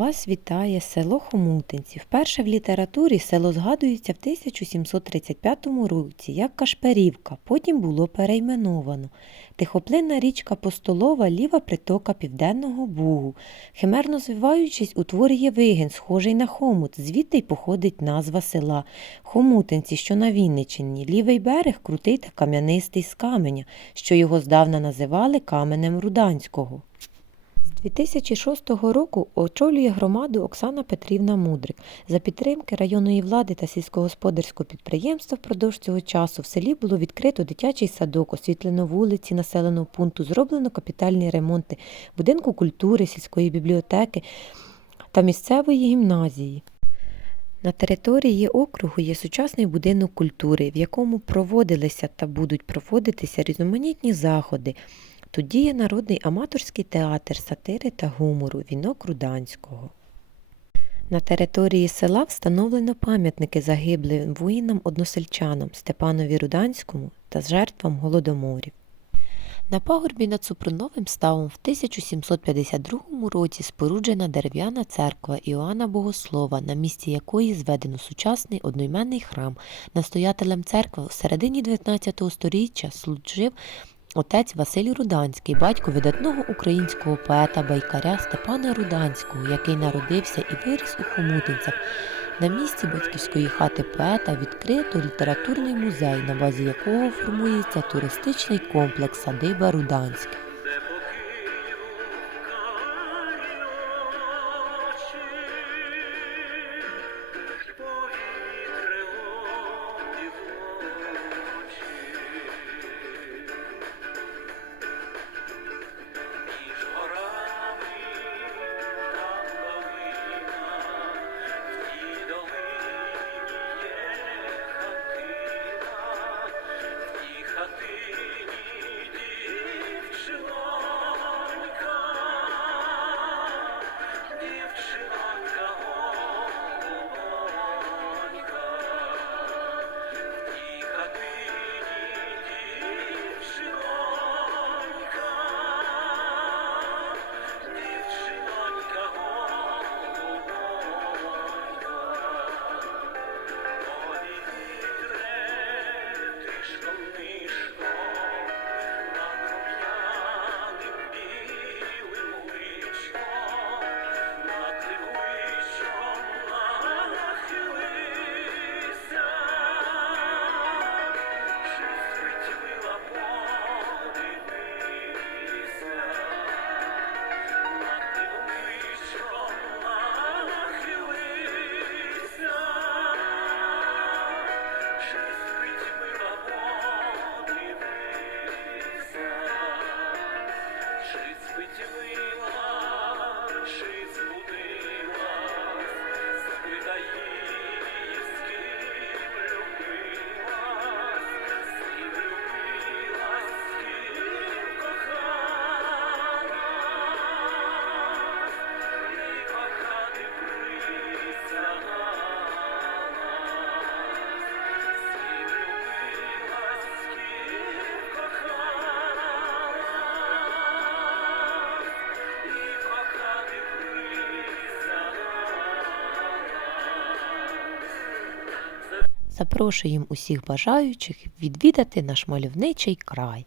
Вас вітає село Хомутинці. Вперше в літературі село згадується в 1735 році як Кашперівка, потім було перейменовано. Тихоплинна річка Постолова – ліва притока Південного Бугу. Химерно звиваючись, утворює вигін, схожий на хомут, звідти й походить назва села. Хомутинці, що на Вінниччині. Лівий берег крутий та кам'янистий з каменя, що його здавна називали каменем Руданського. З 2006 року очолює громаду Оксана Петрівна Мудрик. За підтримки районної влади та сільськогосподарського підприємства впродовж цього часу в селі було відкрито дитячий садок, освітлено вулиці населеного пункту, зроблено капітальні ремонти будинку культури, сільської бібліотеки та місцевої гімназії. На території округу є сучасний будинок культури, в якому проводилися та будуть проводитися різноманітні заходи. Тут діє народний аматорський театр сатири та гумору Вінок Руданського. На території села встановлено пам'ятники загиблим воїнам-односельчанам Степанові Руданському та жертвам голодоморів. На пагорбі над Супруновим ставом в 1752 році споруджена дерев'яна церква Іоанна Богослова, на місці якої зведено сучасний одноіменний храм. Настоятелем церкви в середині 19 століття служив отець Василь Руданський, батько видатного українського поета байкаря Степана Руданського, який народився і виріс у Хомутинцях. На місці батьківської хати поета відкрито літературний музей, на базі якого формується туристичний комплекс Садиба Руданська. Запрошуємо усіх бажаючих відвідати наш мальовничий край.